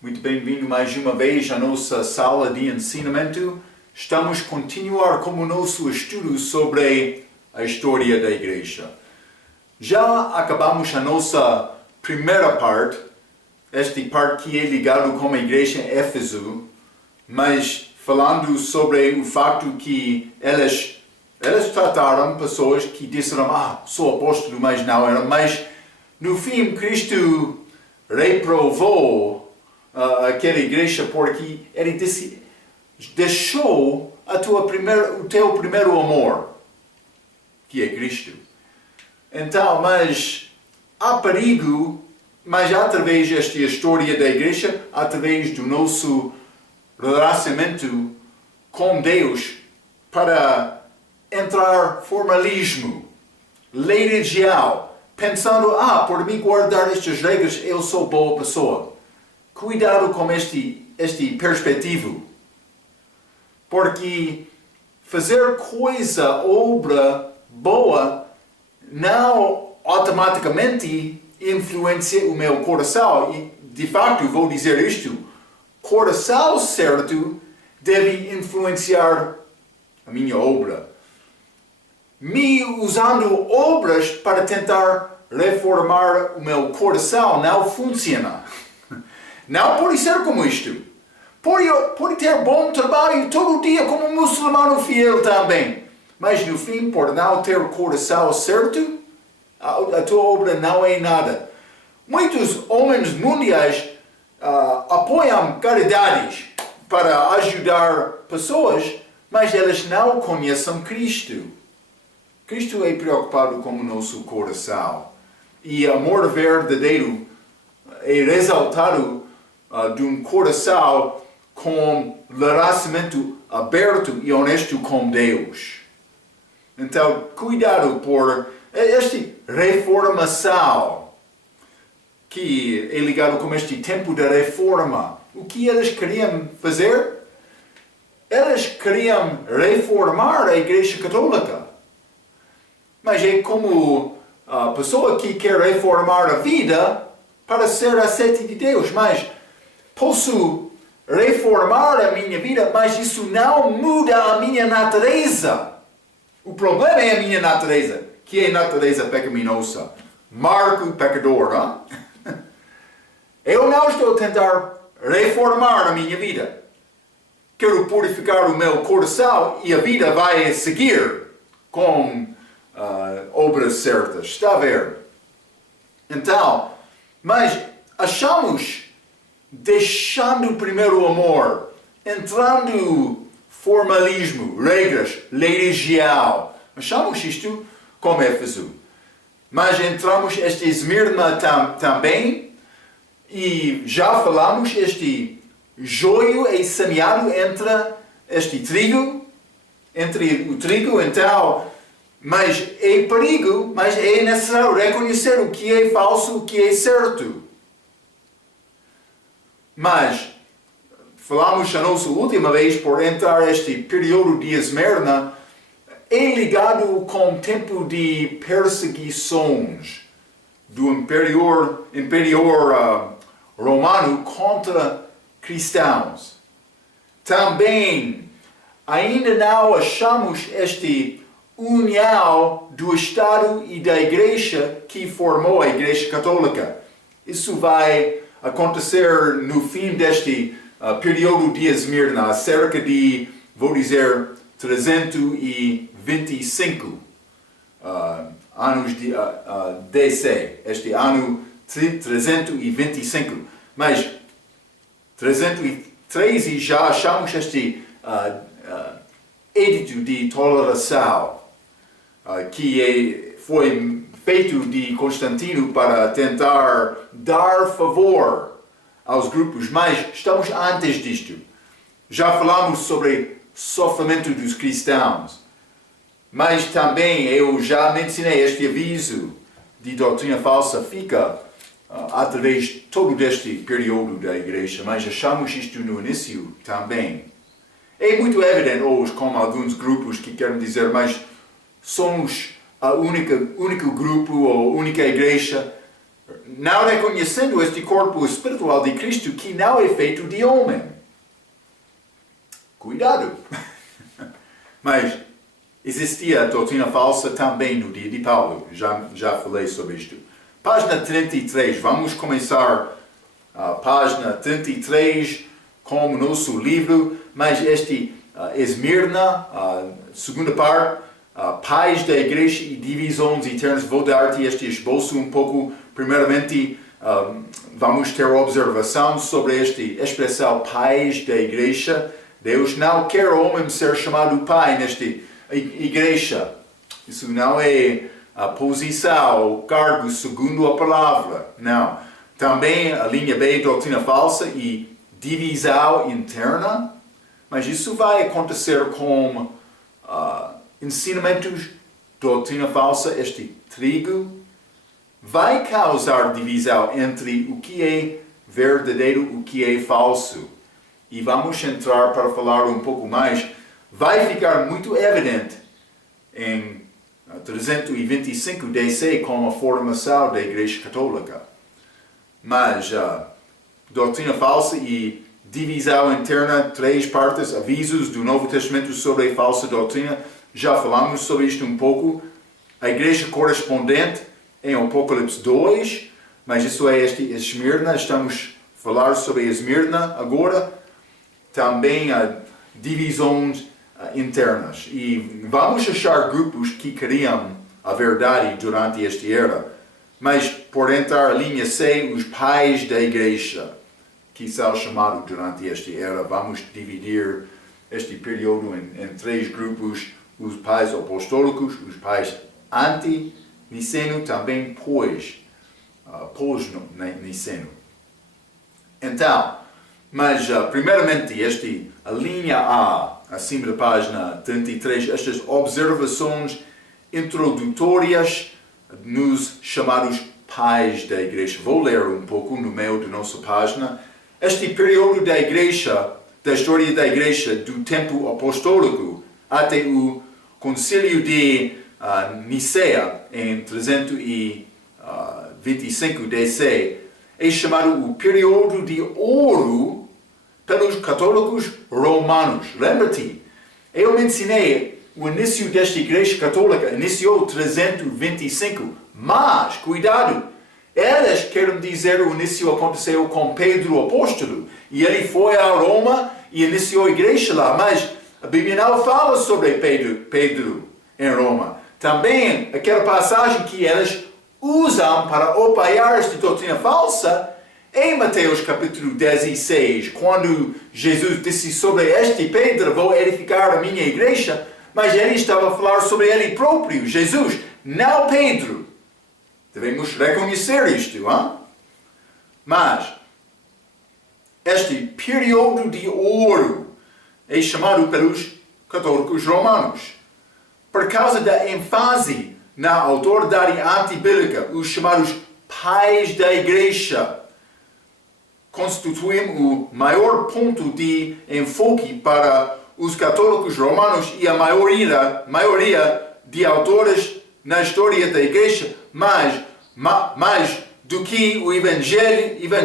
Muito bem-vindo mais uma vez à nossa sala de ensinamento. Estamos a continuar com o nosso estudo sobre a história da igreja. Já acabamos a nossa primeira parte, esta parte que é ligada com a igreja em Éfeso, mas falando sobre o facto que elas trataram pessoas que disseram, sou apóstolo, mas não era. Mas no fim, Cristo reprovou aquela igreja porque ele deixou o teu primeiro amor, que é Cristo. Então, mas há perigo, mas através desta história da igreja, através do nosso relacionamento com Deus, para entrar formalismo, lei religião, pensando, por me guardar estas regras, eu sou boa pessoa. Cuidado com este perspectivo, porque fazer obra boa, não automaticamente influencia o meu coração. E, de facto, vou dizer isto, coração certo deve influenciar a minha obra. Me usando obras para tentar reformar o meu coração não funciona. Não pode ser como isto. Pode ter bom trabalho todo dia como um muçulmano fiel também. Mas no fim, por não ter o coração certo, a tua obra não é nada. Muitos homens mundiais apoiam caridades para ajudar pessoas, mas elas não conhecem Cristo. Cristo é preocupado com o nosso coração. E amor verdadeiro é resultado de um coração com relacionamento aberto e honesto com Deus. Então, cuidado por esta reformação que é ligado com este tempo da reforma. O que eles queriam fazer? Eles queriam reformar a Igreja Católica. Mas é como a pessoa que quer reformar a vida para ser aceita de Deus. Mas posso reformar a minha vida, mas isso não muda a minha natureza. O problema é a minha natureza, que é a natureza pecaminosa. Marco pecador, não? Eu não estou a tentar reformar a minha vida. Quero purificar o meu coração e a vida vai seguir com obras certas. Está a ver? Então, mas achamos deixando o primeiro amor, entrando formalismo, regras, religião. Achamos isto como Éfeso. Mas entramos este Esmirna também, e já falamos, este joio é semeado entre o trigo, então, mas é perigo, mas é necessário reconhecer o que é falso, o que é certo. Mas falamos a nossa última vez por entrar este período de Esmirna, é ligado com o tempo de perseguições do Império Romano contra cristãos. Também ainda não achamos esta união do Estado e da Igreja que formou a Igreja Católica. Isso vai acontecer no fim deste período de Esmirna, cerca de, vou dizer, 325 anos de DC, este ano 325. Mas 313 já achamos este edito de toleração, que foi feito de Constantino para tentar dar favor aos grupos, mas estamos antes disto. Já falamos sobre sofrimento dos cristãos, mas também eu já mencionei este aviso de doutrina falsa fica através de todo este período da igreja, mas achamos isto no início também. É muito evidente hoje, como alguns grupos que querem dizer, mas somos a único grupo ou única igreja. não reconhecendo este corpo espiritual de Cristo que não é feito de homem. Cuidado! Mas existia a doutrina falsa também no dia de Paulo. Já falei sobre isto. Página 33. Vamos começar a página 33 como nosso livro. Mas Esmirna, segunda parte, pais da igreja e divisões internas. Vou dar-te este esboço um pouco. Primeiramente, vamos ter observação sobre esta expressão pais da igreja. Deus não quer o homem ser chamado pai nesta igreja. Isso não é a posição ou cargo segundo a palavra. Não. Também a linha B, doutrina falsa e divisão interna. Mas isso vai acontecer com ensinamentos, doutrina falsa, este trigo. Vai causar divisão entre o que é verdadeiro e o que é falso. E vamos entrar para falar um pouco mais. Vai ficar muito evidente em 325 DC com a formação da Igreja Católica. Mas doutrina falsa e divisão interna, 3 partes, avisos do Novo Testamento sobre a falsa doutrina. Já falamos sobre isto um pouco. A igreja correspondente em Apocalipse 2, mas isso é Esmirna. Estamos a falar sobre Esmirna agora. Também divisões internas. E vamos achar grupos que queriam a verdade durante esta era. Mas, por entrar a linha C, os pais da igreja, que são chamados durante esta era, vamos dividir este período em 3 grupos. Os pais apostólicos, os pais anti-niceno, também pós-niceno. Então, mas primeiramente a linha A, acima da página 33, estas observações introdutórias nos chamados pais da igreja. Vou ler um pouco no meio da nossa página. Este período da igreja, da história da igreja do tempo apostólico até o Concílio de Nicéia em 325 DC é chamado o período de ouro pelos católicos romanos. Lembra-te, eu mencionei o início desta igreja católica, iniciou 325, mas, cuidado, elas querem dizer o início aconteceu com Pedro apóstolo, e ele foi a Roma e iniciou a igreja lá, mas a Bíblia não fala sobre Pedro em Roma. Também aquela passagem que elas usam para apoiar esta doutrina falsa em Mateus capítulo 16, quando Jesus disse sobre este Pedro, vou edificar a minha igreja, mas ele estava a falar sobre ele próprio, Jesus, não Pedro. Devemos reconhecer isto, hein? Mas este período de ouro é chamado pelos católicos romanos. Por causa da ênfase na autoridade antibíblica, os chamados pais da igreja constituem o maior ponto de enfoque para os católicos romanos e a maioria de autores na história da igreja, mais do que o evangelismo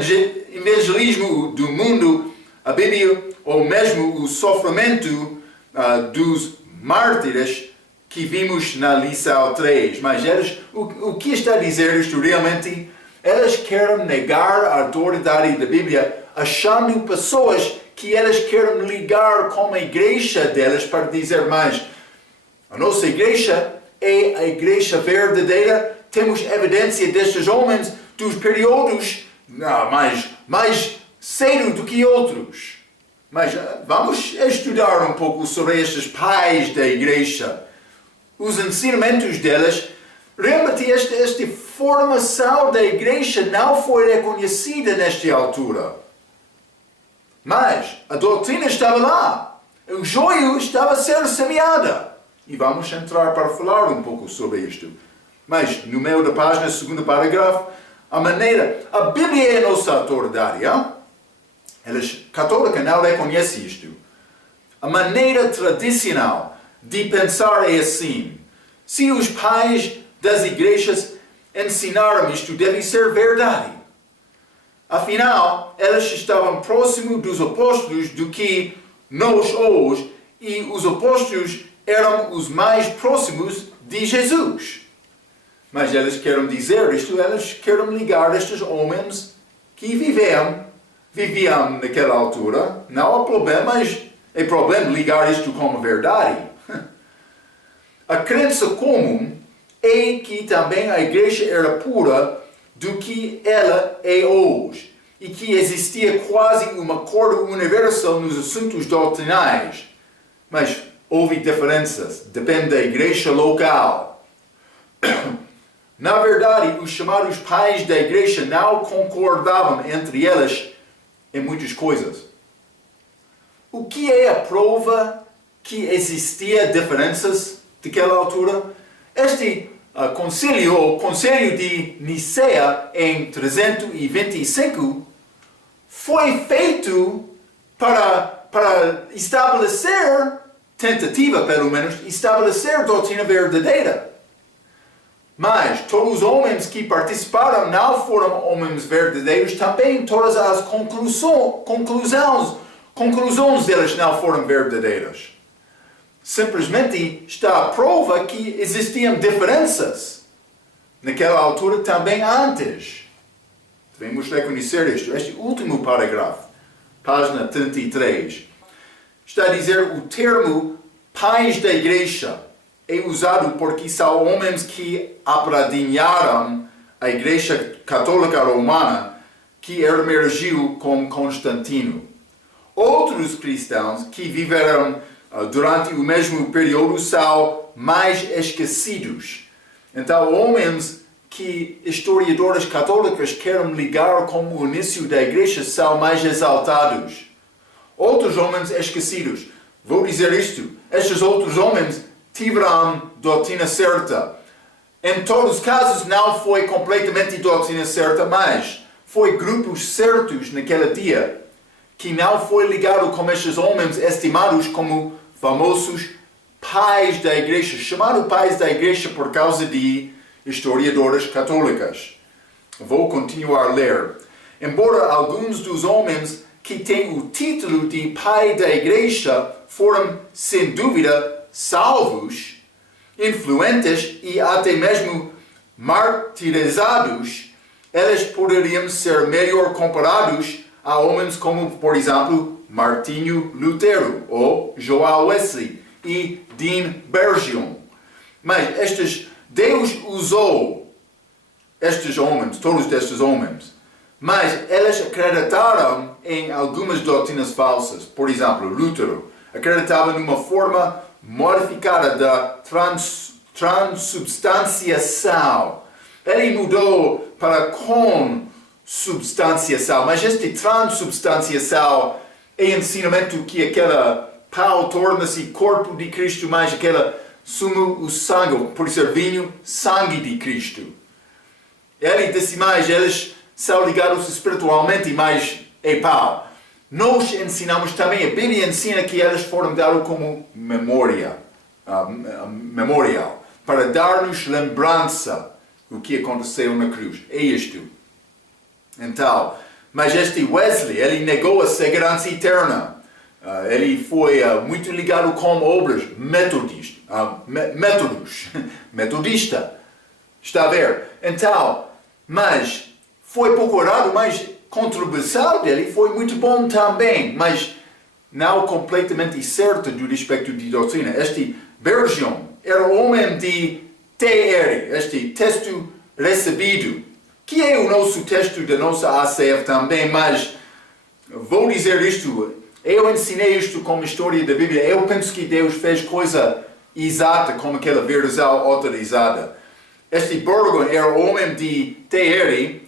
do mundo, a Bíblia, ou mesmo o sofrimento dos mártires que vimos na lição 3. Mas o que está a dizer isto realmente? Elas querem negar a autoridade da Bíblia, achando pessoas que elas querem ligar com a igreja delas para dizer mais. A nossa igreja é a igreja verdadeira. Temos evidência destes homens dos períodos mais cedo do que outros. Mas vamos estudar um pouco sobre estes pais da igreja. Os ensinamentos delas. Lembra-te, esta formação da igreja não foi reconhecida nesta altura. Mas a doutrina estava lá. O joio estava a ser semeada. E vamos entrar para falar um pouco sobre isto. Mas no meio da página, segundo parágrafo, a Bíblia é a nossa autoridade. Hein? Católica não reconhece isto. A maneira tradicional de pensar é assim. Se os pais das igrejas ensinaram isto deve ser verdade. Afinal, eles estavam próximos dos apóstolos do que nós hoje, e os apóstolos eram os mais próximos de Jesus. Mas eles querem dizer isto, eles querem ligar estes homens que viviam naquela altura. Não há problema, mas é problema ligar isto como verdade. A crença comum é que também a igreja era pura do que ela é hoje, e que existia quase um acordo universal nos assuntos doutrinais. Mas houve diferenças, depende da igreja local. Na verdade, os chamados pais da igreja não concordavam entre eles em muitas coisas. O que é a prova que existia diferenças daquela altura? Este o Concílio de Nicéia em 325 foi feito para estabelecer, tentativa pelo menos, estabelecer doutrina verdadeira. Mas todos os homens que participaram não foram homens verdadeiros, também todas as conclusões deles não foram verdadeiras. Simplesmente está a prova que existiam diferenças naquela altura também antes. Devemos reconhecer isto. Este último parágrafo, página 33, está a dizer o termo pais da igreja é usado porque são homens que apadrinharam a igreja católica romana que emergiu com Constantino. Outros cristãos que viveram durante o mesmo período são mais esquecidos. Então, homens que historiadores católicos querem ligar como o início da igreja são mais exaltados. Outros homens esquecidos. Vou dizer isto. Estes outros homens tiveram doutrina certa. Em todos os casos não foi completamente doutrina certa, mas foi grupos certos naquele dia que não foi ligado com estes homens estimados como famosos pais da igreja, chamados pais da igreja por causa de historiadoras católicas. Vou continuar a ler. Embora alguns dos homens que têm o título de pai da igreja foram, sem dúvida, salvos, influentes e até mesmo martirizados, eles poderiam ser melhor comparados a homens como, por exemplo, Martinho Lutero ou João Wesley e Dean Bergeon. Mas Deus usou estes homens, todos estes homens, mas eles acreditaram em algumas doutrinas falsas. Por exemplo, Lutero acreditava numa forma modificada da transubstanciação. Ele mudou para consubstanciação, mas este transubstanciação é ensinamento que aquele pau torna-se corpo de Cristo, mais aquele sumo o sangue, por ser vinho, sangue de Cristo. Ele disse mais, eles são ligados espiritualmente, mas é pau. Nós ensinamos também, a Bíblia ensina que eles foram dados como memorial, para dar-nos lembrança do que aconteceu na cruz. É isto. Então, mas este Wesley, ele negou a segurança eterna. Ele foi muito ligado com obras metodista. Está a ver? Então, mas foi procurado, mas contribuição dele foi muito bom também, mas não completamente certo do respeito de doutrina. Este Bergeon era homem de TR, este texto recebido, que é o nosso texto da nossa ACF também, mas vou dizer isto, eu ensinei isto como história da Bíblia, eu penso que Deus fez coisa exata como aquela versão autorizada. Este Bergeon era homem de TR,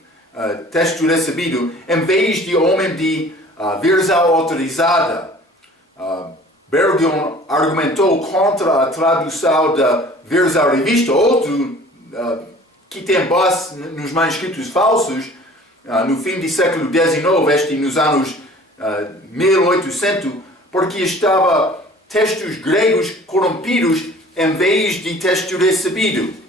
texto recebido, em vez de homem de versão autorizada. Bergeon argumentou contra a tradução da versão revista, outro que tem base nos manuscritos falsos, no fim do século XIX, nos anos 1800, porque estava textos gregos corrompidos em vez de texto recebido.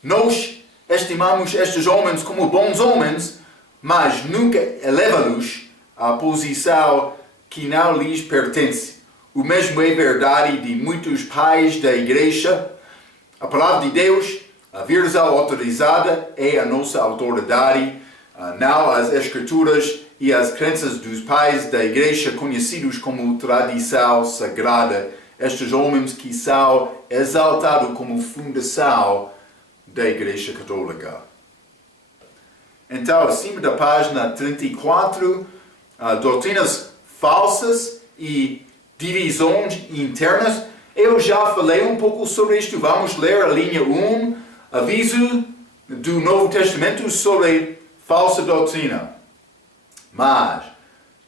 Nós estimamos estes homens como bons homens, mas nunca eleva-los à posição que não lhes pertence. O mesmo é verdade de muitos pais da igreja. A palavra de Deus, a versão autorizada, é a nossa autoridade, não as escrituras e as crenças dos pais da igreja conhecidos como tradição sagrada. Estes homens que são exaltados como fundação da igreja católica. Então, acima da página 34, doutrinas falsas e divisões internas. Eu já falei um pouco sobre isto. Vamos ler a linha 1, aviso do Novo Testamento sobre falsa doutrina. Mas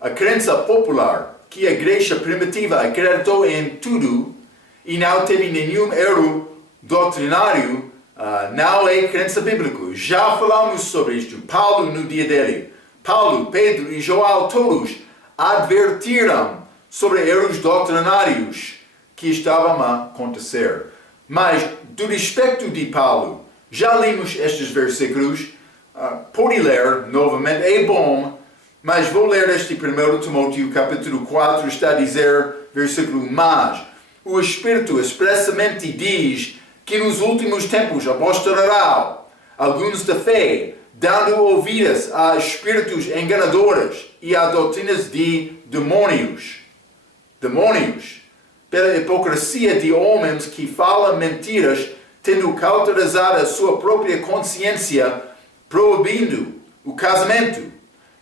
a crença popular que a igreja primitiva acreditou em tudo e não teve nenhum erro doutrinário, não é crença bíblica. Já falamos sobre isto. Paulo no dia dele. Paulo, Pedro e João todos advertiram sobre erros doutrinários que estavam a acontecer. Mas, do respeito de Paulo, já lemos estes versículos. Pode ler novamente, é bom. Mas vou ler este 1 Timóteo capítulo 4, está a dizer, versículo: mas o Espírito expressamente diz que nos últimos tempos apostarão alguns da fé, dando ouvidas a espíritos enganadores e a doutrinas de demônios. Demônios, pela hipocrisia de homens que falam mentiras, tendo cauterizado a sua própria consciência, proibindo o casamento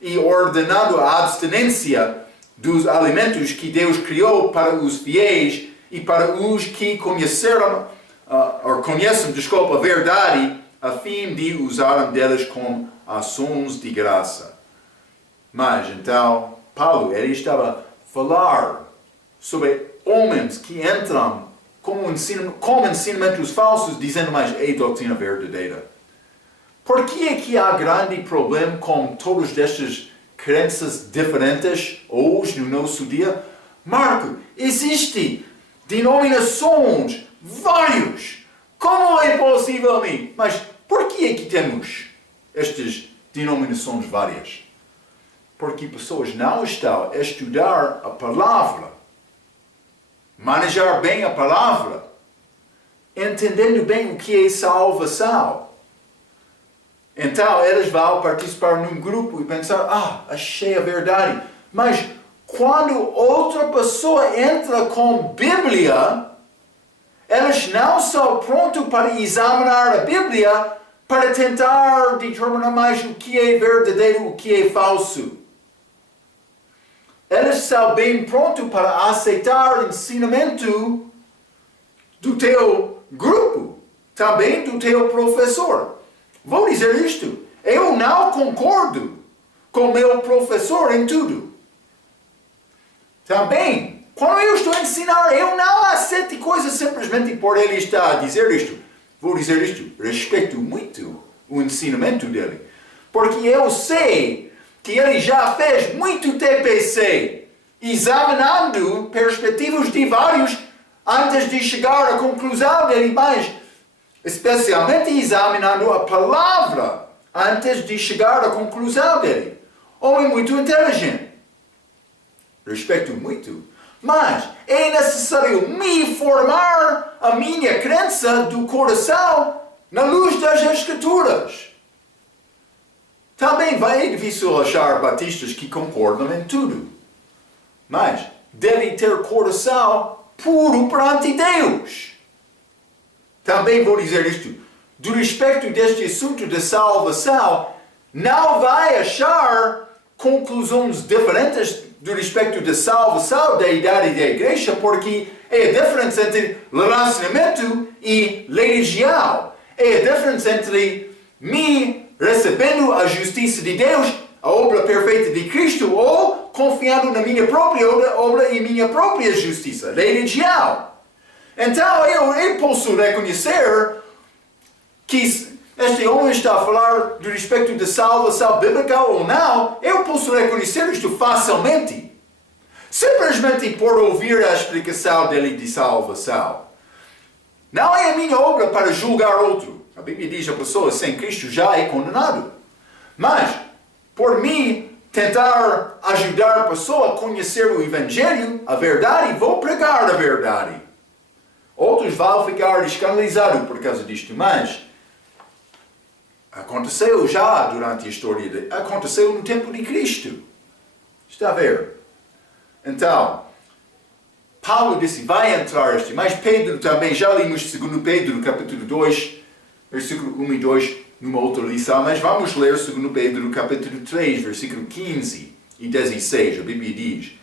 e ordenando a abstinência dos alimentos que Deus criou para os fiéis e para os que conhecem a verdade, a fim de usarem delas com ações de graça. Mas então, Paulo, ele estava a falar sobre homens que entram com ensinamentos falsos, dizendo, mas é doutrina verdadeira. Por que é que há grande problema com todas estas crenças diferentes hoje no nosso dia? Marco, existem denominações, vários. Como é possível a mim? Mas por que é que temos estas denominações várias? Porque pessoas não estão a estudar a palavra, manejar bem a palavra, entendendo bem o que é salvação. Então, eles vão participar num grupo e pensar, achei a verdade. Mas, quando outra pessoa entra com Bíblia, eles não são prontos para examinar a Bíblia para tentar determinar mais o que é verdadeiro e o que é falso. Eles são bem prontos para aceitar o ensinamento do teu grupo, também do teu professor. Vou dizer isto, eu não concordo com meu professor em tudo. Também, quando eu estou a ensinar, eu não aceito coisas simplesmente por ele estar a dizer isto. Vou dizer isto, respeito muito o ensinamento dele. Porque eu sei que ele já fez muito TPC, examinando perspectivas de vários antes de chegar à conclusão dele, mas especialmente examinando a palavra antes de chegar à conclusão dele. Homem muito inteligente. Respeito muito. Mas é necessário me formar a minha crença do coração na luz das Escrituras. Também é difícil achar batistas que concordam em tudo. Mas deve ter coração puro perante Deus. Também vou dizer isto. Do respeito deste assunto de salvação, não vai achar conclusões diferentes do respeito da salvação da idade da igreja, porque é a diferença entre relacionamento e religião. É a diferença entre me recebendo a justiça de Deus, a obra perfeita de Cristo, ou confiando na minha própria obra e minha própria justiça, religião. Então eu posso reconhecer que este homem está a falar do respeito da salvação bíblica ou não. Eu posso reconhecer isto facilmente, simplesmente por ouvir a explicação dele de salvação. Não é a minha obra para julgar outro. A Bíblia diz que a pessoa sem Cristo já é condenado. Mas, por mim, tentar ajudar a pessoa a conhecer o Evangelho, a verdade, vou pregar a verdade. Outros vão ficar escandalizados por causa disto, mas aconteceu já durante a história, aconteceu no tempo de Cristo. Está a ver? Então, Paulo disse, vai entrar este, mas Pedro também, já lemos 2 Pedro, capítulo 2, versículo 1 e 2, numa outra lição, mas vamos ler 2 Pedro, capítulo 3, versículo 15 e 16, a Bíblia diz,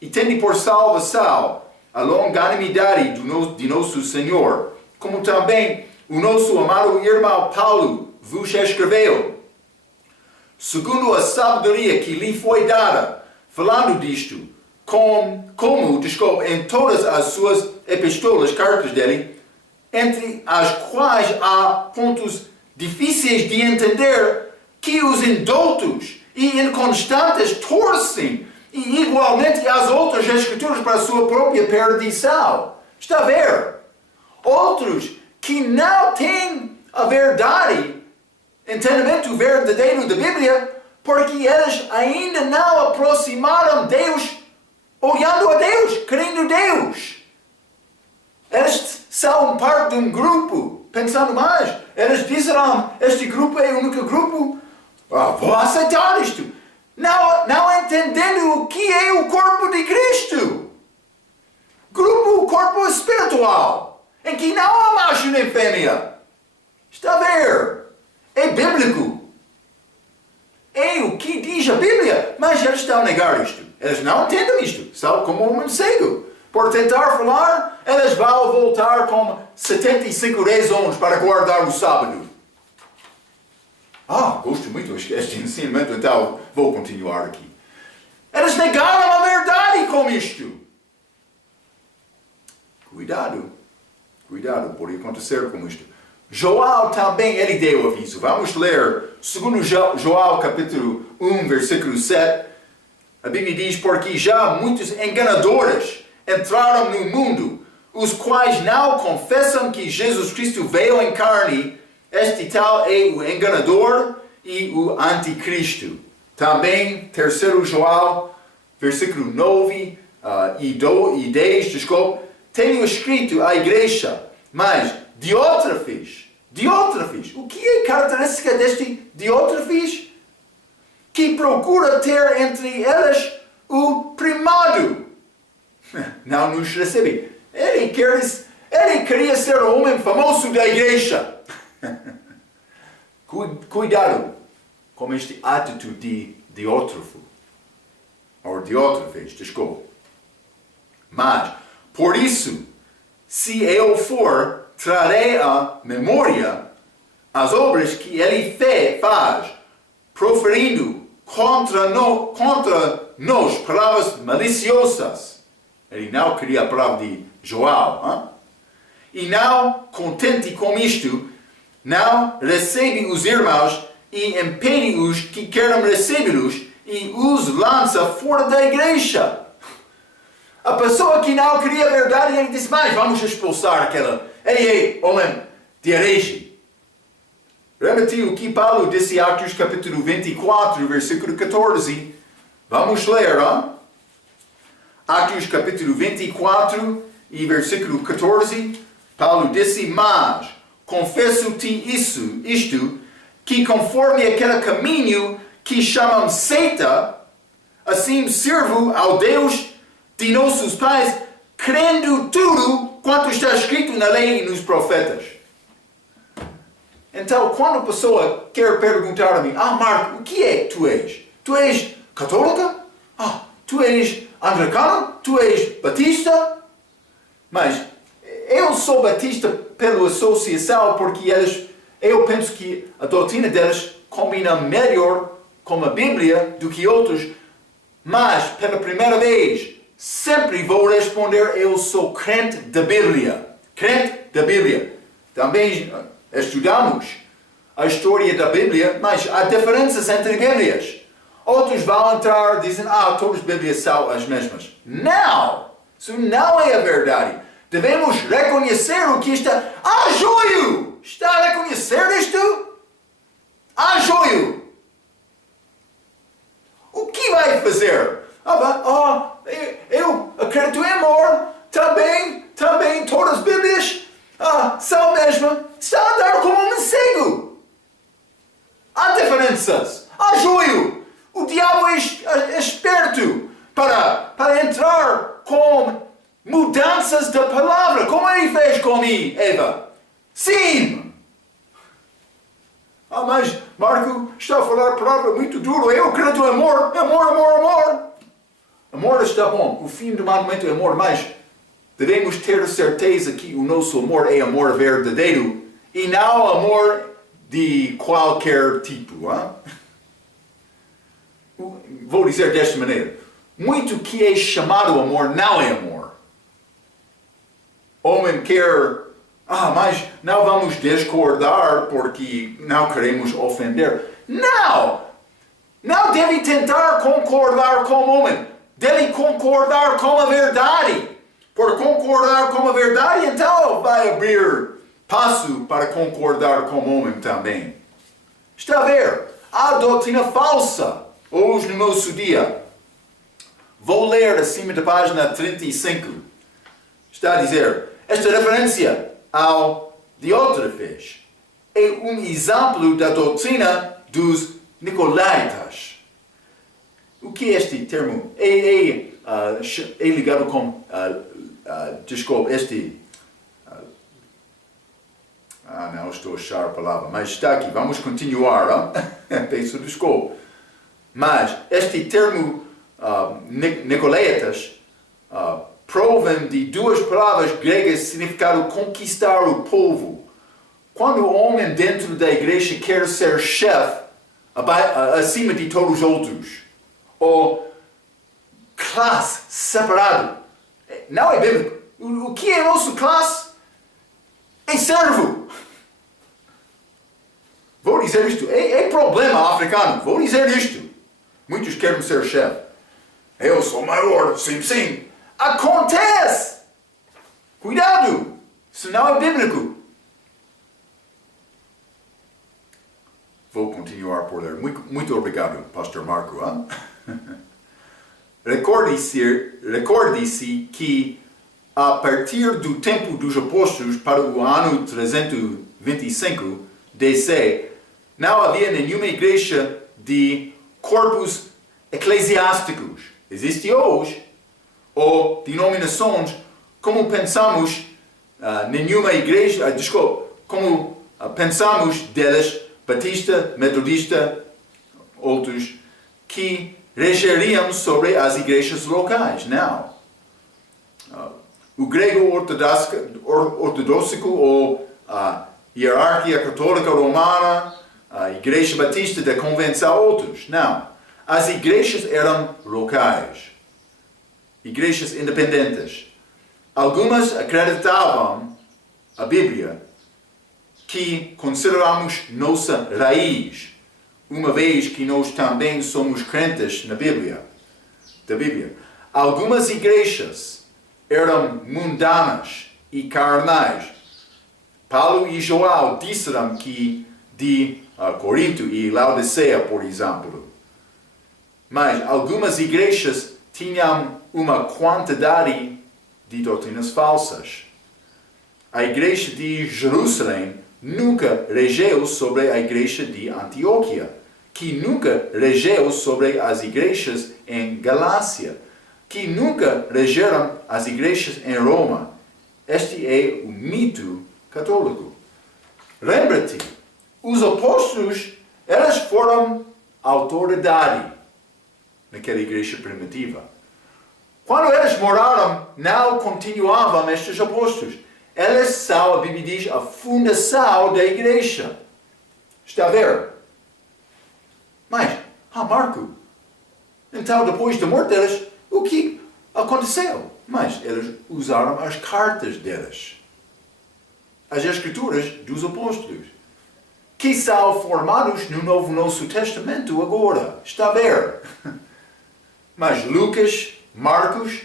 e tende por salvação a longanimidade de nosso Senhor, como também o nosso amado irmão Paulo vos escreveu, segundo a sabedoria que lhe foi dada, falando disto, como em todas as suas epístolas, cartas dele, entre as quais há pontos difíceis de entender, que os indoutos e inconstantes torcem, e igualmente as outras escrituras para a sua própria perdição. Está a ver? Outros que não têm a verdade, entendimento verdadeiro da Bíblia, porque eles ainda não aproximaram Deus, olhando a Deus, crendo em Deus. Eles são parte de um grupo, pensando mais. Eles disseram, este grupo é o único grupo, vou aceitar isto. Não entendendo o que é o corpo de Cristo. Grupo, o corpo espiritual, em que não há macho nem fêmea. Está a ver? É bíblico. É o que diz a Bíblia, mas eles estão a negar isto. Eles não entendem isto, são como um homem cego. Por tentar falar, eles vão voltar com 75 razões para guardar o sábado. Gosto muito deste ensinamento, então vou continuar aqui. Eles negaram a verdade com isto. Cuidado pode acontecer com isto. João também, ele deu aviso. Vamos ler 2 João capítulo 1, versículo 7. A Bíblia diz, porque já muitos enganadores entraram no mundo, os quais não confessam que Jesus Cristo veio em carne. Este tal é o enganador e o anticristo. Também, 3 João, versículo 9 e 10, tenho escrito à igreja, mas Diótrefes, o que é característica deste Diótrefes? Que procura ter entre eles o primado. Não nos recebe. Ele queria ser o homem famoso da igreja. Cuidado com este atitude de Diótrefo. Ou Diótrefes, desculpa. Mas, por isso, se eu for, trarei à memória as obras que ele faz, proferindo contra nós palavras maliciosas. Ele não queria a palavra de João. E não contente com isto, não recebe os irmãos e impede-os que queiram recebê-los e os lança fora da igreja. A pessoa que não queria a verdade, ele disse, mas vamos expulsar aquela. Ele é homem de herege. Lembra-te o que Paulo disse em Atos capítulo 24, versículo 14. Vamos ler, Atos capítulo 24 e versículo 14. Paulo disse, mas confesso-te isto, que conforme aquele caminho que chamam seita, assim sirvo ao Deus de nossos pais, crendo tudo quanto está escrito na lei e nos profetas. Então, quando a pessoa quer perguntar a mim, Marco, o que é que tu és? Tu és católica? Tu és anglicano? Tu és batista? Mas eu sou batista pela associação porque eu penso que a doutrina deles combina melhor com a Bíblia do que outros, mas pela primeira vez sempre vou responder, eu sou crente da Bíblia. Crente da Bíblia. Também estudamos a história da Bíblia, mas há diferenças entre Bíblias. Outros vão entrar e dizem, todas as Bíblias são as mesmas. Não! Isso não é a verdade. Devemos reconhecer o que está. Há joio! Está a reconhecer isto? Ajoio! O que vai fazer? Eu acredito em amor. Também todas as Bíblias são a mesma. Está a andar como um cego. Há diferenças. Ajoio! O diabo é esperto para entrar com mudanças da palavra. Como ele fez com Eva? Sim! Mas Marco está a falar a palavra muito duro. Eu acredito em amor. Amor está bom. O fim do mandamento é amor, mas devemos ter certeza que o nosso amor é amor verdadeiro e não amor de qualquer tipo. Vou dizer desta maneira. Muito que é chamado amor não é amor. Homem quer... mas não vamos discordar porque não queremos ofender. Não! Não deve tentar concordar com o homem. Deve concordar com a verdade. Por concordar com a verdade, então vai abrir passo para concordar com o homem também. Está a ver? Há doutrina falsa hoje no nosso dia. Vou ler acima da página 35. Está a dizer, esta referência ao Diótrefes é um exemplo da doutrina dos Nicolaitas. O que é este termo? É ligado com, desculpe, não estou a achar a palavra, mas está aqui, vamos continuar, peço desculpa. Mas este termo Nicolaitas provém de duas palavras gregas significado conquistar o povo. Quando o homem dentro da igreja quer ser chefe acima de todos os outros, ou classe separado, não é bíblico. O que é nossa classe? É servo. Vou dizer isto. É problema africano. Vou dizer isto. Muitos querem ser chefe. Eu sou maior. Sim. Acontece! Cuidado! Isso não é bíblico. Vou continuar por ler. Muito obrigado, Pastor Marco. Recorde-se que a partir do tempo dos apóstolos para o ano 325 DC, não havia nenhuma igreja de corpos eclesiásticos. Existe hoje, ou denominações, como pensamos, nenhuma igreja, como pensamos delas, batista, metodista, outros, que regeriam sobre as igrejas locais. Não. O grego ortodoxo ou a hierarquia católica romana, a igreja batista da convenção, outros. Não. As igrejas eram locais. Igrejas independentes. Algumas acreditavam a Bíblia, que consideramos nossa raiz, uma vez que nós também somos crentes na Bíblia, da Bíblia. Algumas igrejas eram mundanas e carnais. Paulo e João disseram que de Corinto e Laodiceia, por exemplo. Mas algumas igrejas tinham uma quantidade de doutrinas falsas. A igreja de Jerusalém nunca regeu sobre a igreja de Antioquia, que nunca regeu sobre as igrejas em Galácia, que nunca regeram as igrejas em Roma. Este é o mito católico. Lembra-te, os apóstolos, eles foram autoridade naquela igreja primitiva. Quando eles moraram, não continuavam estes apóstolos. Eles são, a Bíblia diz, a fundação da igreja. Está a ver? Mas, Marco, então depois da morte deles, o que aconteceu? Mas eles usaram as cartas deles. As escrituras dos apóstolos. Que são formados no Novo Testamento agora. Está a ver? Mas Lucas, Marcos,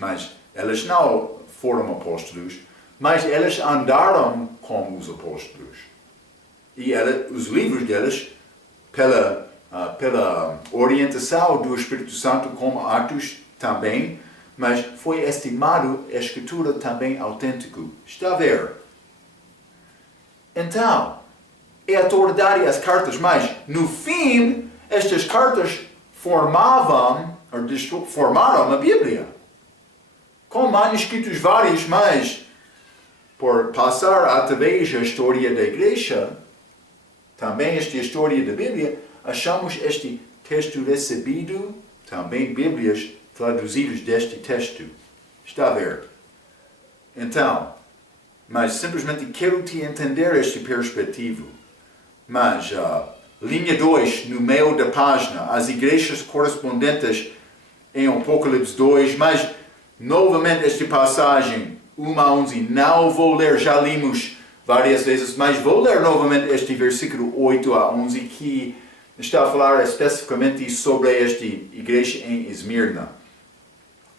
mas eles não foram apóstolos. mas eles andaram com os apóstolos. E os livros deles, pela orientação do Espírito Santo, como Atos também, mas foi estimado a escritura também autêntico. Está a ver? Então, é a autoridade as cartas, mas no fim, estas cartas formaram a Bíblia. Com manuscritos vários, mas por passar através da história da igreja, também esta história da Bíblia, achamos este texto recebido, também Bíblias traduzidas deste texto. Está a ver? Então, mas simplesmente quero te entender esta perspectiva. Mas, linha 2, no meio da página, as igrejas correspondentes em Apocalipse 2, mas, novamente, esta passagem, 1 a 11, não vou ler, já limos várias vezes, mas vou ler novamente este versículo 8 a 11, que está a falar especificamente sobre esta igreja em Esmirna.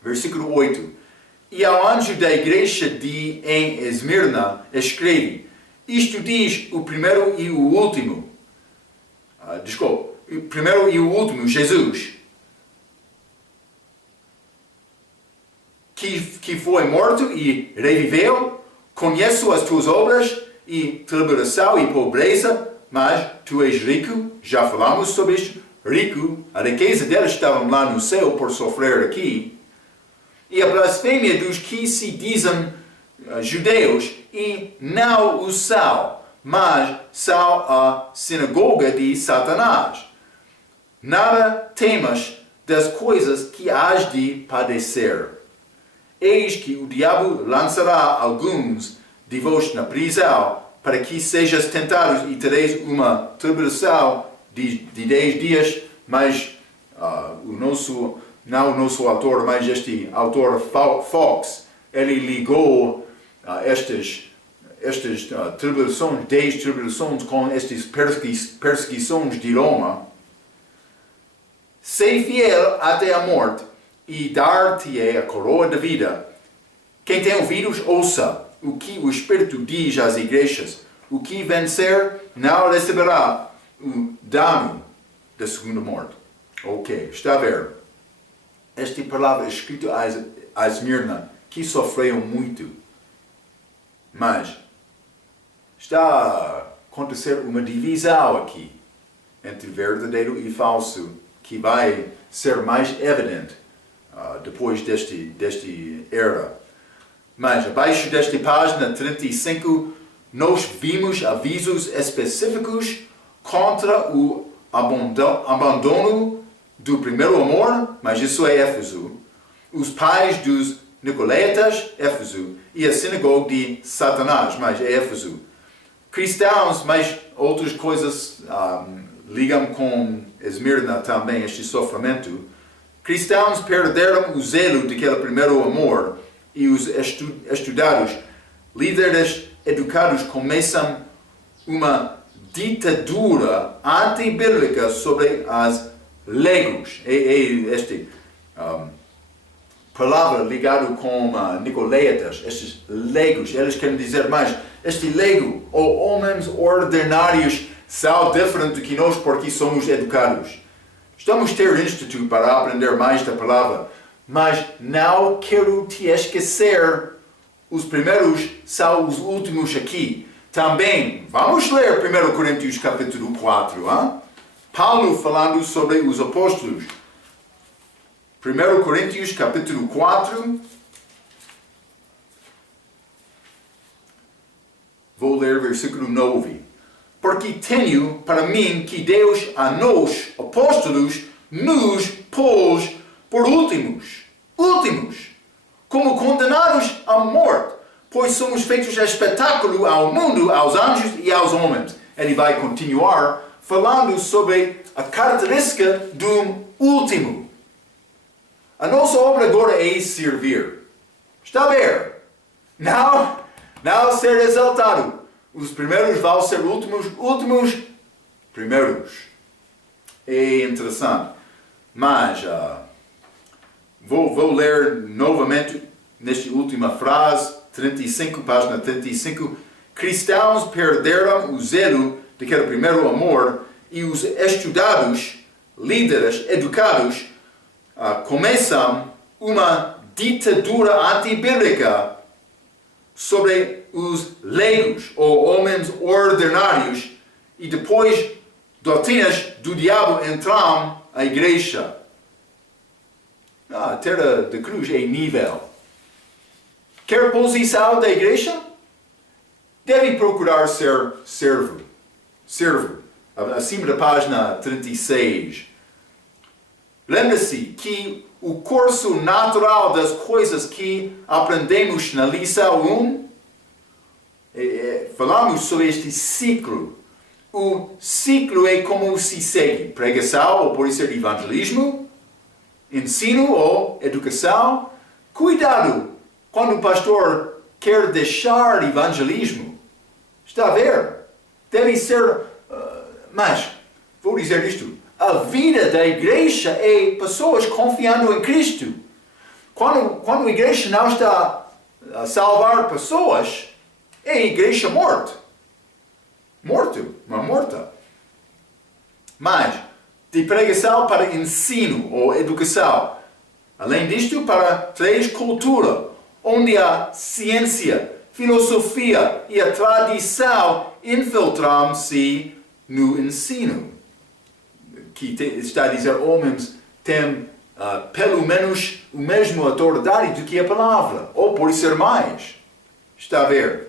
Versículo 8. E ao anjo da igreja em Esmirna escreve: isto diz o primeiro e o último. O primeiro e o último, Jesus, que foi morto e reviveu. Conheço as tuas obras e tribulação e pobreza, mas tu és rico. Já falamos sobre isto. Rico, a riqueza deles estava lá no céu por sofrer aqui. E a blasfêmia dos que se dizem judeus e não o são, mas são a sinagoga de Satanás. Nada temas das coisas que hás de padecer. Eis que o diabo lançará alguns de vós na prisão, para que sejas tentados e tereis uma tribulação de 10 dias, mas não o nosso autor, mas este autor Fox, ele ligou estas tribulações, 10 tribulações com estas perseguições de Roma. Sei fiel até a morte, e dar-te-ei a coroa da vida. Quem tem ouvidos, ouça o que o Espírito diz às igrejas. O que vencer não receberá o dano da segunda morte. Ok, está a ver? Esta palavra é escrita a Esmirna, que sofreu muito. Mas está a acontecer uma divisão aqui entre verdadeiro e falso, que vai ser mais evidente depois deste era. Mas abaixo desta página 35, nós vimos avisos específicos contra o abandono do primeiro amor, mas isso é Éfeso, os pais dos Nicolaitas, Éfeso, e a sinagoga de Satanás, mas é Éfeso. Cristãos, mas outras coisas ligam com Esmirna também, este sofrimento. Cristãos perderam o zelo daquele primeiro amor, e os estudados, líderes educados, começam uma ditadura antibíblica sobre as legos. Palavra ligado com Nicolaitas, estes legos, eles querem dizer mais, este lego, ou homens ordinários, são diferentes do que nós porque somos educados. Estamos a ter instituto para aprender mais da palavra, mas não quero te esquecer, os primeiros são os últimos aqui. Também, vamos ler 1 Coríntios capítulo 4, Paulo falando sobre os apóstolos. 1 Coríntios capítulo 4, vou ler versículo 9. Porque tenho para mim que Deus a nós, apóstolos, nos pôs por últimos, como condenados à morte, pois somos feitos a espetáculo ao mundo, aos anjos e aos homens. Ele vai continuar falando sobre a característica do último. A nossa obra agora é servir. Está a ver? Não ser exaltado. Os primeiros vão ser últimos primeiros. É interessante. Mas vou ler novamente nesta última frase, 35, página 35, cristãos perderam o zelo daquele primeiro amor e os estudados, líderes educados, começam uma ditadura antibíblica sobre os leigos ou homens ordinários e depois doutrinas do diabo entram na igreja. A terra de cruz é nível. Quer posição da igreja? Deve procurar ser servo. Acima da página 36. Lembre-se que o curso natural das coisas que aprendemos na lição 1, falamos sobre este ciclo. O ciclo é como se segue: pregação, ou pode ser evangelismo, ensino ou educação. Cuidado quando o pastor quer deixar evangelismo. Está a ver? Deve ser... mas, vou dizer isto. A vida da igreja é pessoas confiando em Cristo. Quando a igreja não está a salvar pessoas, é a igreja morta. Morta. Mas, de pregação para ensino ou educação. Além disto, para 3, cultura, onde a ciência, filosofia e a tradição infiltram-se no ensino. Que está a dizer, homens têm pelo menos a mesma autoridade do que a palavra, ou pode ser mais. Está a ver?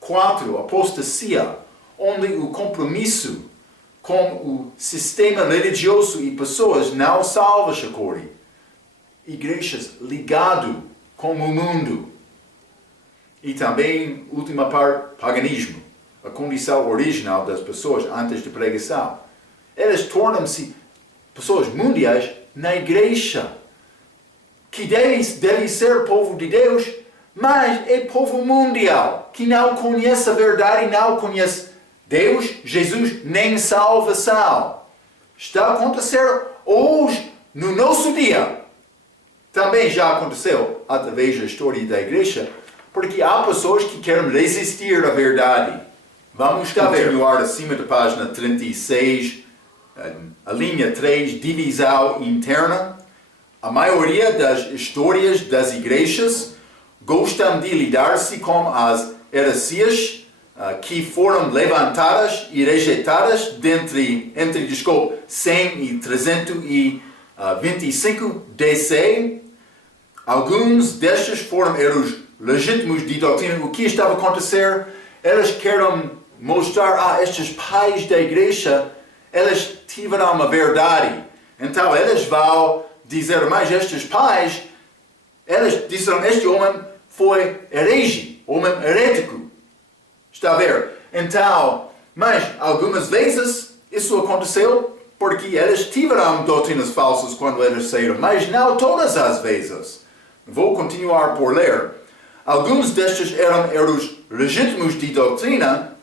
4, apostasia, onde o compromisso com o sistema religioso e pessoas não salva Shakori. Igrejas ligado com o mundo. E também, última parte, paganismo. A condição original das pessoas antes da pregação. Elas tornam-se pessoas mundiais na igreja. Que deve ser povo de Deus, mas é povo mundial. Que não conhece a verdade, não conhece Deus, Jesus, nem salvação. Está a acontecer hoje, no nosso dia. Também já aconteceu através da história da igreja, porque há pessoas que querem resistir à verdade. Vamos continuar acima da página 36, a linha 3, divisão interna. A maioria das histórias das igrejas gostam de lidar-se com as heresias que foram levantadas e rejeitadas entre 100 e 325 DC. Alguns destes foram erros legítimos de doutrina. O que estava a acontecer? Elas querem mostrar, estes pais da igreja, elas tiveram a verdade. Então elas vão dizer, mas estes pais, elas disseram, este homem foi herege, homem herético. Está a ver? Então, mas algumas vezes isso aconteceu porque elas tiveram doutrinas falsas quando elas saíram, mas não todas as vezes. Vou continuar por ler. Alguns destes eram erros legítimos de doutrina.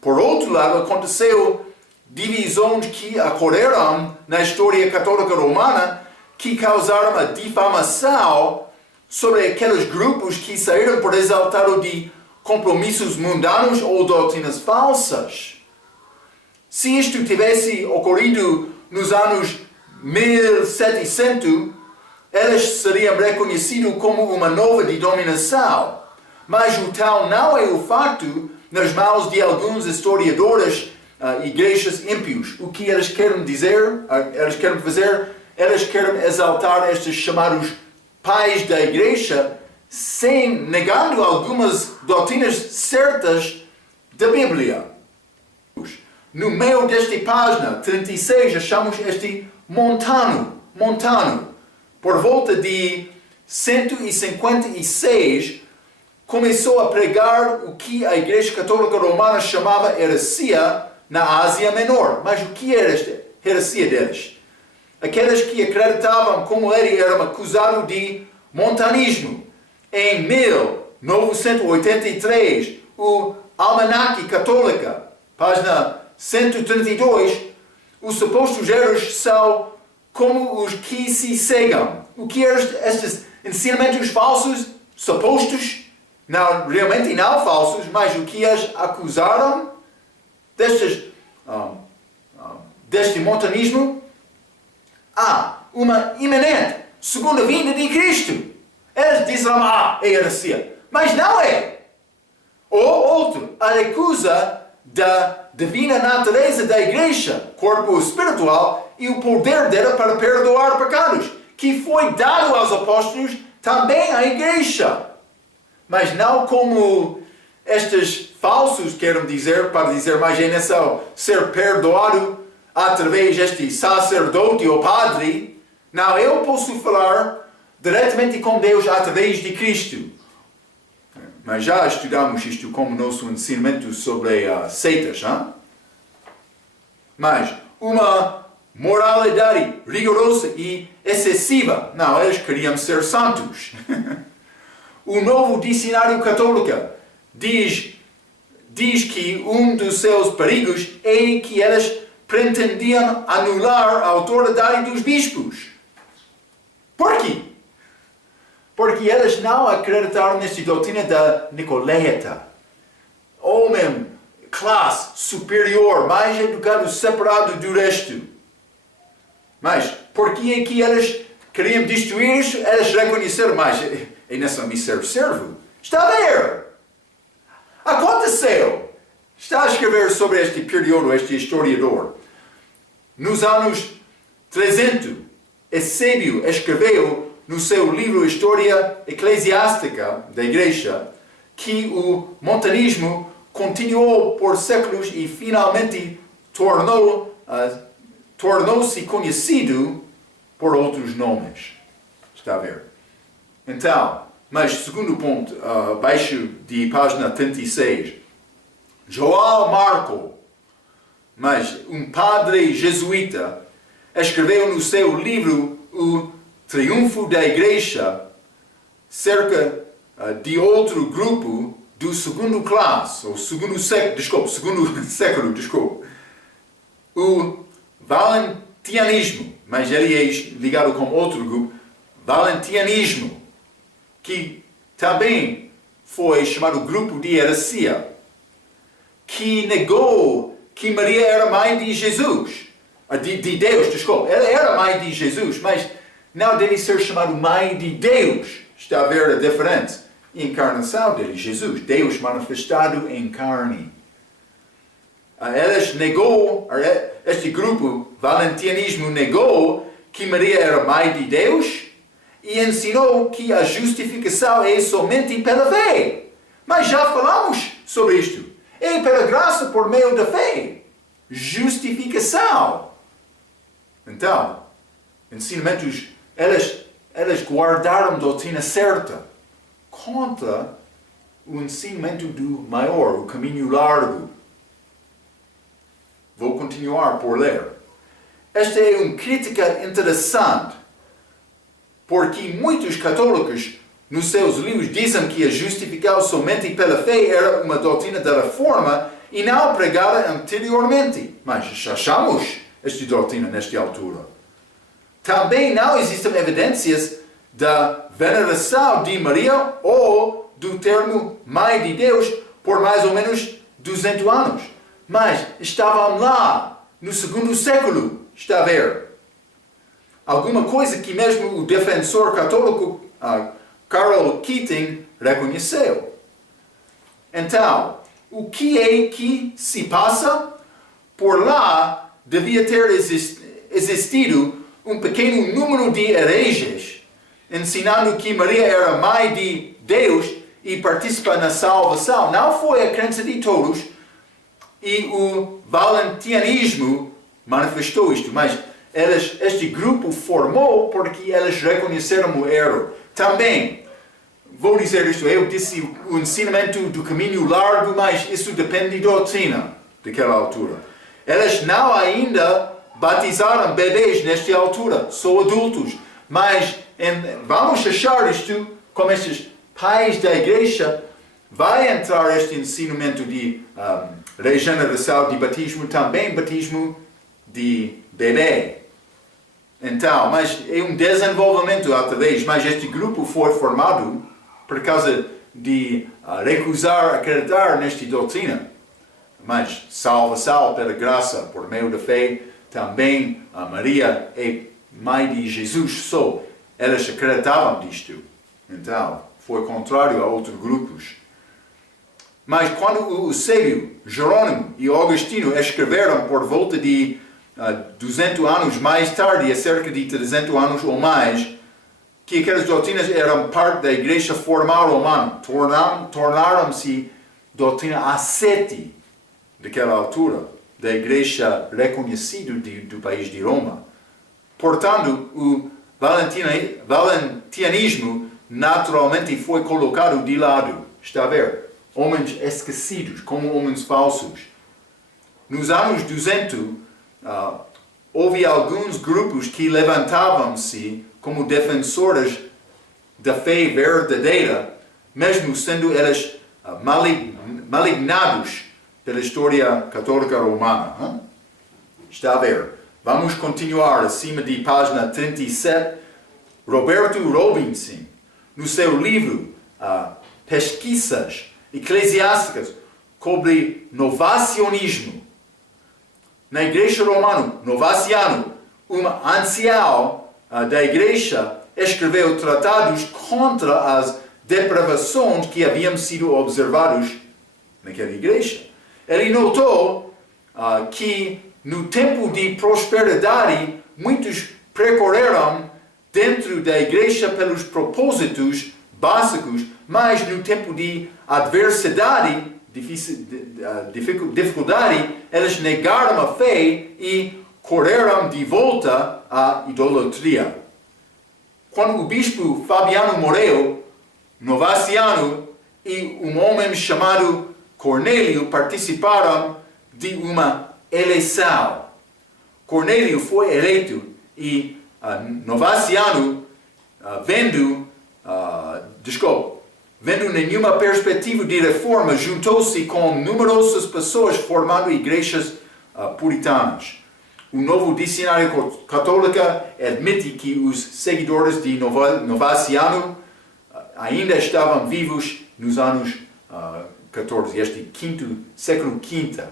Por outro lado, aconteceu divisões que ocorreram na história católica romana que causaram a difamação sobre aqueles grupos que saíram por resultado de compromissos mundanos ou doutrinas falsas. Se isto tivesse ocorrido nos anos 1700, elas seriam reconhecidas como uma nova denominação. Mas o tal não é o facto nas mãos de alguns historiadores, igrejas ímpios. O que elas querem dizer, elas querem fazer, elas querem exaltar estes chamados pais da igreja, negando algumas doutrinas certas da Bíblia. No meio desta página 36, achamos este Montano. Por volta de 156, começou a pregar o que a Igreja Católica Romana chamava heresia na Ásia Menor. Mas o que era esta heresia deles? Aqueles que acreditavam como ele era acusado de montanismo. Em 1983, o Almanaque Católica, página 132, os supostos erros são como os que se cegam. O que eram estes ensinamentos falsos, supostos? Não, realmente não falsos, mas o que eles acusaram deste montanismo? Uma iminente segunda vinda de Cristo. Eles disseram, é heresia. Mas não é. Ou outro, a recusa da divina natureza da igreja, corpo espiritual, e o poder dela para perdoar pecados, que foi dado aos apóstolos, também à igreja. Mas não como estes falsos querem dizer, para dizer, mas é necessário ser perdoado através deste sacerdote ou padre. Não, eu posso falar diretamente com Deus através de Cristo. Mas já estudamos isto como nosso ensinamento sobre seitas. Hein? Mas uma moralidade rigorosa e excessiva. Não, eles queriam ser santos. O novo dicionário católico diz que um dos seus perigos é que eles pretendiam anular a autoridade dos bispos. Por quê? Porque eles não acreditaram nesta doutrina da Nicolaita. Homem, classe superior, mais educado, separado do resto. Mas, por que é que eles queriam destruir isso? Eles reconheceram, mas é necessário me ser servo. Está a ver? Aconteceu. Está a escrever sobre este período, este historiador. Nos anos 300, Eusébio escreveu no seu livro História Eclesiástica da Igreja, que o montanismo continuou por séculos e finalmente tornou-se conhecido por outros nomes. Está a ver? Então, mas segundo ponto, abaixo de página 36, João Marco, mas um padre jesuíta, escreveu no seu livro O Triunfo da Igreja, cerca de outro grupo do segundo classe, ou segundo século, o valentianismo, mas ele é ligado com outro grupo, valentianismo, que também foi chamado grupo de heresia, que negou que Maria era mãe de Jesus, de Deus, ela era mãe de Jesus, mas não deve ser chamado mãe de Deus. Está a ver a diferença? Encarnação dele, Jesus, Deus manifestado em carne. Este grupo, valentianismo, negou que Maria era mãe de Deus e ensinou que a justificação é somente pela fé. Mas já falamos sobre isto. É pela graça por meio da fé. Justificação. Então, ensinamentos, elas guardaram a doutrina certa contra o ensinamento do maior, o caminho largo. Vou continuar por ler. Esta é uma crítica interessante, porque muitos católicos, nos seus livros, dizem que a justificação somente pela fé era uma doutrina da reforma e não pregada anteriormente. Mas já achamos esta doutrina nesta altura. Também não existem evidências da veneração de Maria ou do termo Mãe de Deus por mais ou menos 200 anos. Mas estavam lá no segundo século, está a ver? Alguma coisa que mesmo o defensor católico Karl Keating reconheceu. Então, o que é que se passa? Por lá devia ter existido um pequeno número de hereges ensinando que Maria era mãe de Deus e participa na salvação. Não foi a crença de todos e o valentianismo manifestou isto, mas este grupo formou porque eles reconheceram o erro. Também, vou dizer isto, eu disse o ensinamento do caminho largo, mas isso depende da doutrina daquela altura. Eles não ainda batizaram bebês nesta altura, só adultos. Mas vamos achar isto, como estes pais da igreja, vai entrar este ensinamento de regeneração de batismo, também batismo de bebê. Então, mas é um desenvolvimento através, mas este grupo foi formado por causa de recusar acreditar nesta doutrina. Mas salvação pela graça, por meio da fé, também Maria é mãe de Jesus só. Elas acreditavam disto. Então, foi contrário a outros grupos. Mas quando o Eusébio, Jerônimo e Agostinho escreveram por volta de 200 anos mais tarde, cerca de 300 anos ou mais, que aquelas doutrinas eram parte da igreja formal romana, tornaram-se doutrina ascete daquela altura, da igreja reconhecida do país de Roma. Portanto, o valentianismo naturalmente foi colocado de lado. Está a ver? Homens esquecidos, como homens falsos. Nos anos 200, houve alguns grupos que levantavam-se como defensores da fé verdadeira, mesmo sendo eles malignados pela história católica romana. Está a ver? Vamos continuar acima de página 37. Roberto Robinson, no seu livro Pesquisas Eclesiásticas sobre Novacionismo, na igreja romana, Novaciano, um ancião da igreja, escreveu tratados contra as depravações que haviam sido observados naquela igreja. Ele notou que no tempo de prosperidade, muitos percorreram dentro da igreja pelos propósitos básicos, mas no tempo de adversidade, dificuldade, eles negaram a fé e correram de volta à idolatria. Quando o bispo Fabiano morreu, Novaciano e um homem chamado Cornélio participaram de uma eleição. Cornélio foi eleito e Novaciano, vendo nenhuma perspectiva de reforma, juntou-se com numerosas pessoas formando igrejas puritanas. O novo dicionário católico admite que os seguidores de Novaciano ainda estavam vivos nos anos 14, século V.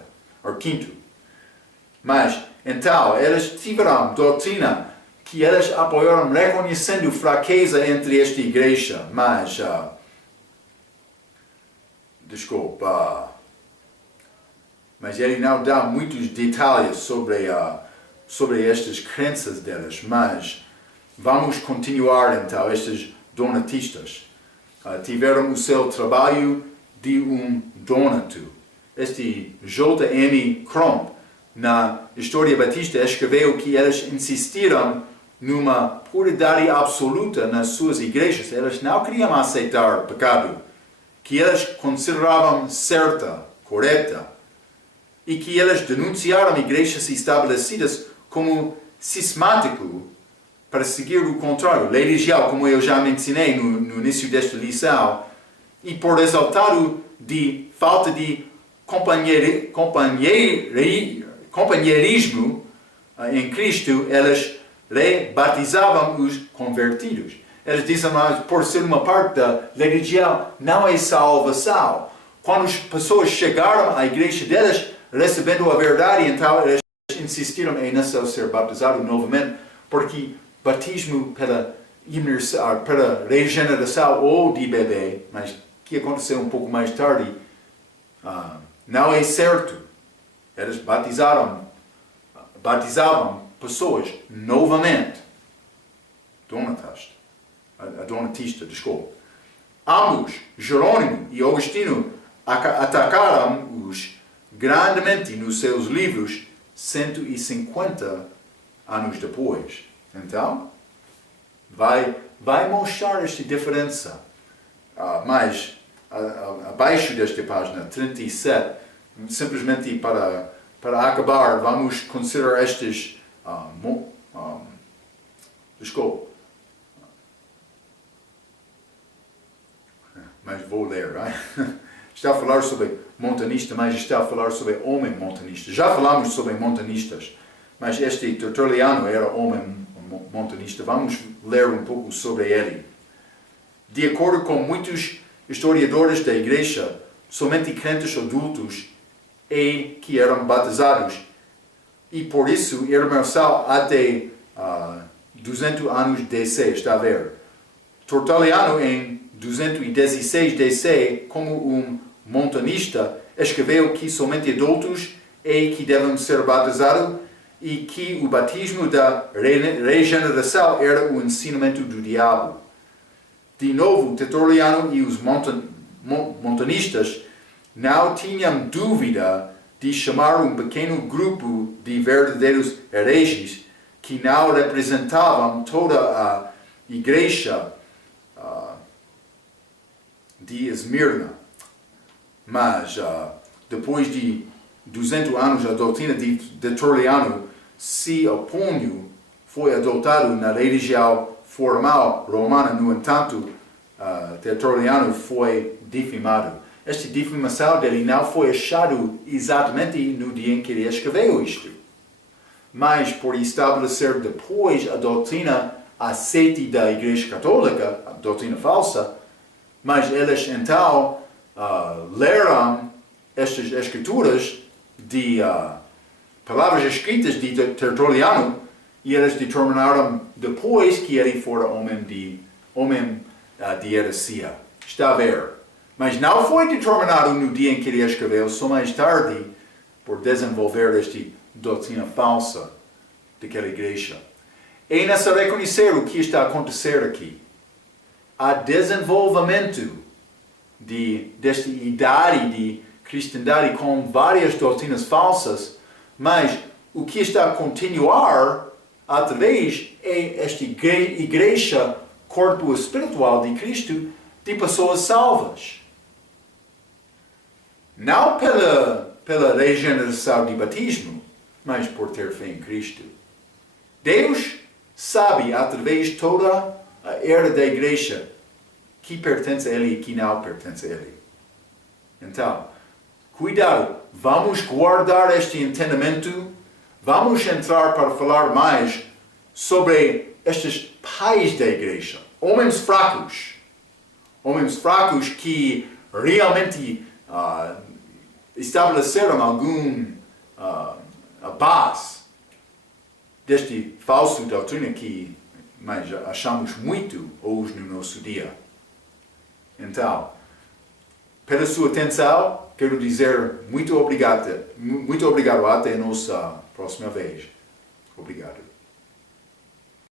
Mas, então, eles tiveram doutrina que eles apoiaram reconhecendo fraqueza entre esta igreja, mas, mas ele não dá muitos detalhes sobre estas crenças delas, mas vamos continuar então. Estes donatistas tiveram o seu trabalho de um donato. Este J.M. Crump, na História Batista, escreveu que eles insistiram numa puridade absoluta nas suas igrejas. Eles não queriam aceitar pecado, que eles consideravam certa, correta, e que eles denunciaram igrejas estabelecidas como cismático para seguir o contrário, religião, como eu já mencionei no início desta lição, e por resultado de falta de companheirismo em Cristo, eles rebatizavam os convertidos. Eles dizem, mas por ser uma parte da religião, não é salvação. Quando as pessoas chegaram à igreja deles, recebendo a verdade, então eles insistiram em necessário ser batizado novamente, porque batismo para regeneração ou de bebê, mas que aconteceu um pouco mais tarde, não é certo. Eles batizavam pessoas novamente. Donatista, desculpa. Ambos, Jerônimo e Agostinho, atacaram-os grandemente nos seus livros 150 anos depois. Então, vai mostrar esta diferença. Mas, abaixo desta página 37, simplesmente para acabar, vamos considerar estes... desculpa. Mas vou ler, está a falar sobre montanista, mas está a falar sobre homem montanista. Já falamos sobre montanistas, mas este Tertuliano era homem montanista. Vamos ler um pouco sobre ele. De acordo com muitos historiadores da igreja, somente crentes adultos e que eram batizados. E por isso, universal até 200 anos DC, está a ver. Tertuliano, em 216 DC, como um montanista, escreveu que somente adultos é que devem ser batizados e que o batismo da regeneração era o ensinamento do diabo. De novo, Tertuliano e os montanistas não tinham dúvida de chamar um pequeno grupo de verdadeiros hereges que não representavam toda a igreja de Esmirna. Mas depois de 200 anos, a doutrina de Tertuliano se opunha, foi adotada na religião formal romana. No entanto, Tertuliano foi difamado. Esta difamação dele não foi achada exatamente no dia em que ele escreveu isto, mas por estabelecer depois a doutrina aceita da Igreja Católica, a doutrina falsa, mas eles então leram estas escrituras de palavras escritas de Tertuliano e eles determinaram depois que ele fora homem de heresia. Está a ver? Mas não foi determinado no dia em que ele escreveu, só mais tarde, por desenvolver esta doutrina falsa daquela igreja. É necessário reconhecer o que está a acontecer aqui. Há desenvolvimento desta idade de cristandade com várias doutrinas falsas, mas o que está a continuar através é esta igreja, corpo espiritual de Cristo, de pessoas salvas. Não pela regeneração de batismo, mas por ter fé em Cristo. Deus sabe, através de toda a era da igreja, que pertence a Ele e que não pertence a Ele. Então, cuidado, vamos guardar este entendimento, vamos entrar para falar mais sobre estes pais da igreja, homens fracos que realmente estabeleceram algum base deste falso doutrina que achamos muito hoje no nosso dia. Então, pela sua atenção, quero dizer muito obrigado até a nossa próxima vez. Obrigado.